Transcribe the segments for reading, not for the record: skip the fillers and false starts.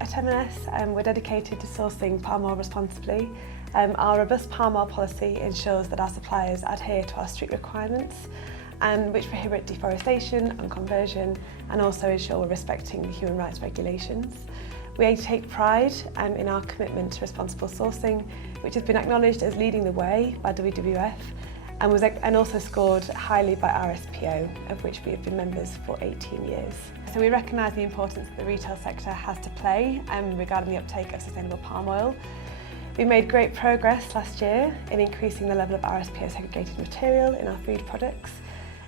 at M&S, we're dedicated to sourcing palm oil responsibly. Our robust palm oil policy ensures that our suppliers adhere to our strict requirements, which prohibit deforestation and conversion, and also ensure we're respecting the human rights regulations. We take pride in our commitment to responsible sourcing, which has been acknowledged as leading the way by WWF and also scored highly by RSPO, of which we have been members for 18 years. So we recognise the importance that the retail sector has to play regarding the uptake of sustainable palm oil. We made great progress last year in increasing the level of RSPO segregated material in our food products,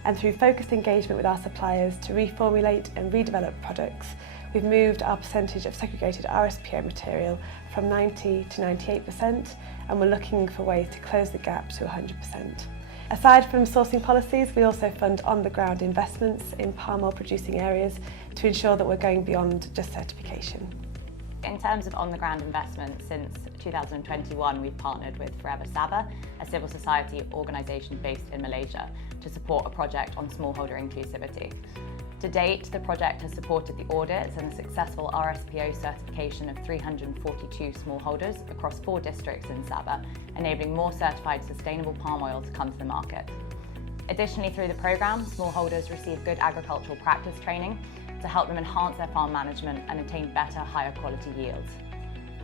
and through focused engagement with our suppliers to reformulate and redevelop products, we've moved our percentage of segregated RSPO material from 90 to 98%, and we're looking for ways to close the gap to 100%. Aside from sourcing policies, we also fund on-the-ground investments in palm oil producing areas to ensure that we're going beyond just certification. In terms of on-the-ground investment, since 2021 we've partnered with Forever Sabah, a civil society organisation based in Malaysia, to support a project on smallholder inclusivity. To date, the project has supported the audits and the successful RSPO certification of 342 smallholders across 4 districts in Sabah, enabling more certified sustainable palm oil to come to the market. Additionally, through the programme, smallholders receive good agricultural practice training to help them enhance their farm management and attain better, higher quality yields.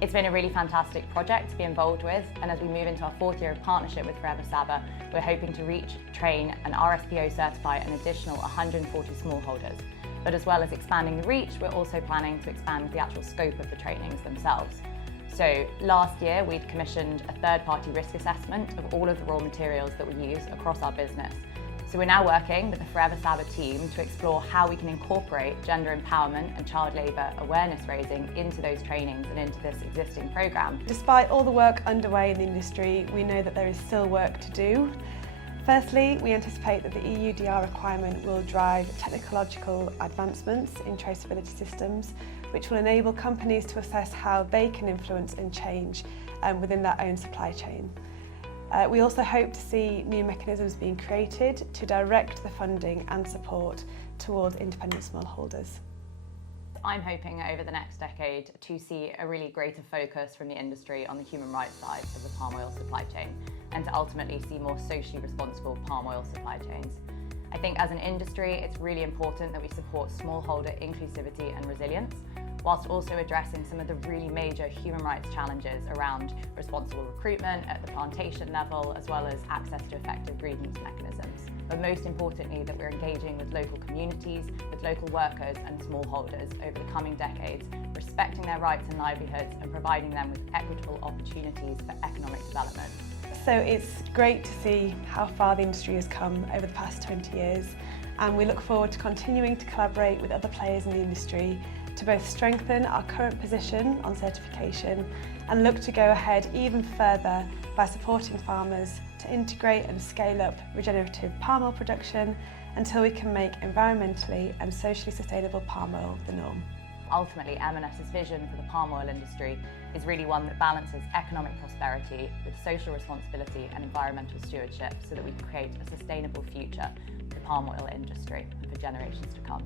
It's been a really fantastic project to be involved with, and as we move into our 4th year of partnership with Forever Sabah, we're hoping to reach, train and RSPO certify an additional 140 smallholders. But as well as expanding the reach, we're also planning to expand the actual scope of the trainings themselves. So last year we'd commissioned a third-party risk assessment of all of the raw materials that we use across our business. So we're now working with the Forever Sabah team to explore how we can incorporate gender empowerment and child labour awareness raising into those trainings and into this existing programme. Despite all the work underway in the industry, we know that there is still work to do. Firstly, we anticipate that the EUDR requirement will drive technological advancements in traceability systems, which will enable companies to assess how they can influence and change within their own supply chain. We also hope to see new mechanisms being created to direct the funding and support towards independent smallholders. I'm hoping over the next decade to see a really greater focus from the industry on the human rights side of the palm oil supply chain, and to ultimately see more socially responsible palm oil supply chains. I think as an industry, it's really important that we support smallholder inclusivity and resilience, whilst also addressing some of the really major human rights challenges around responsible recruitment at the plantation level, as well as access to effective grievance mechanisms. But most importantly, that we're engaging with local communities, with local workers and smallholders over the coming decades, respecting their rights and livelihoods and providing them with equitable opportunities for economic development. So it's great to see how far the industry has come over the past 20 years, and we look forward to continuing to collaborate with other players in the industry to both strengthen our current position on certification and look to go ahead even further by supporting farmers to integrate and scale up regenerative palm oil production until we can make environmentally and socially sustainable palm oil the norm. Ultimately, M&S's vision for the palm oil industry is really one that balances economic prosperity with social responsibility and environmental stewardship so that we can create a sustainable future for the palm oil industry and for generations to come.